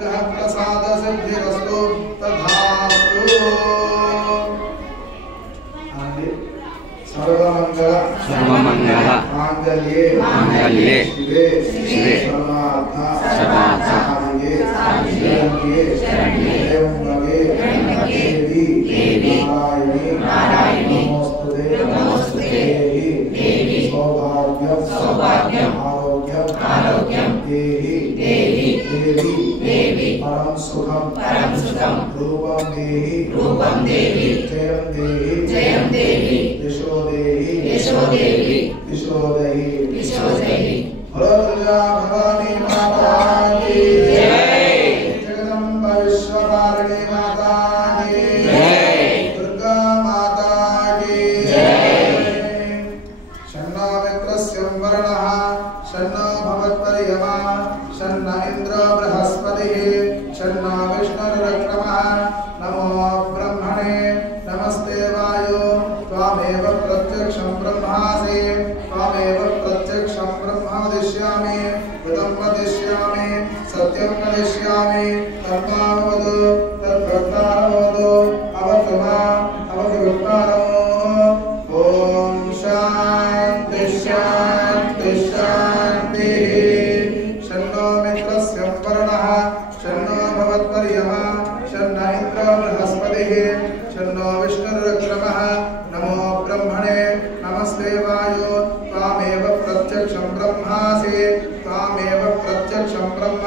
गृहप्रसाद सिद्धिरस्तु तथास्तु। सर्वमंगल मांगल्ये शिवे सर्वार्थ साधिके शरण्ये त्र्यंबके देवी नारायणी नमोस्तुते देहि सौभाग्यम आरोग्यम देहि परम सुखम रूपम देहि जयम देहि दिशो देहि भद्रा भवानी माता की जय। जगदम्बा विश्वकारिणी माता की जय। दुर्गा माता की जय। शन्नो मित्रस्य वरुणः शन्नो भवत्पर्यमा शन्न इन्द्रो बृहस्पतिः शन्नो विष्णुरुक्रमः नमो ब्रह्मणे नमस्ते वायो त्वामेव प्रत्यक्षं ब्रह्मासि त्वामेव प्रत्यक्षं ब्रह्म वदिष्यामि ऋतं वदिष्यामि सत्यं वदिष्यामि तद्भाववतु तद्भक्तारवतु अवतु माम् अवतु विप्रारवो। ॐ शान्ति शान्ति शान्तिः। शन्नो मित्रस्य वरुणः शन्नो भवत्पर्यमा शन्न इन्द्रो बृहस्पतिः शन्नो विष्णुरुक्रमः नमो ब्रह्मणे नमस्ते वायो त्वामेव प्रत्यक्षं ब्रह्मासि त्वामेव प्रत्यक्षं ब्रह्म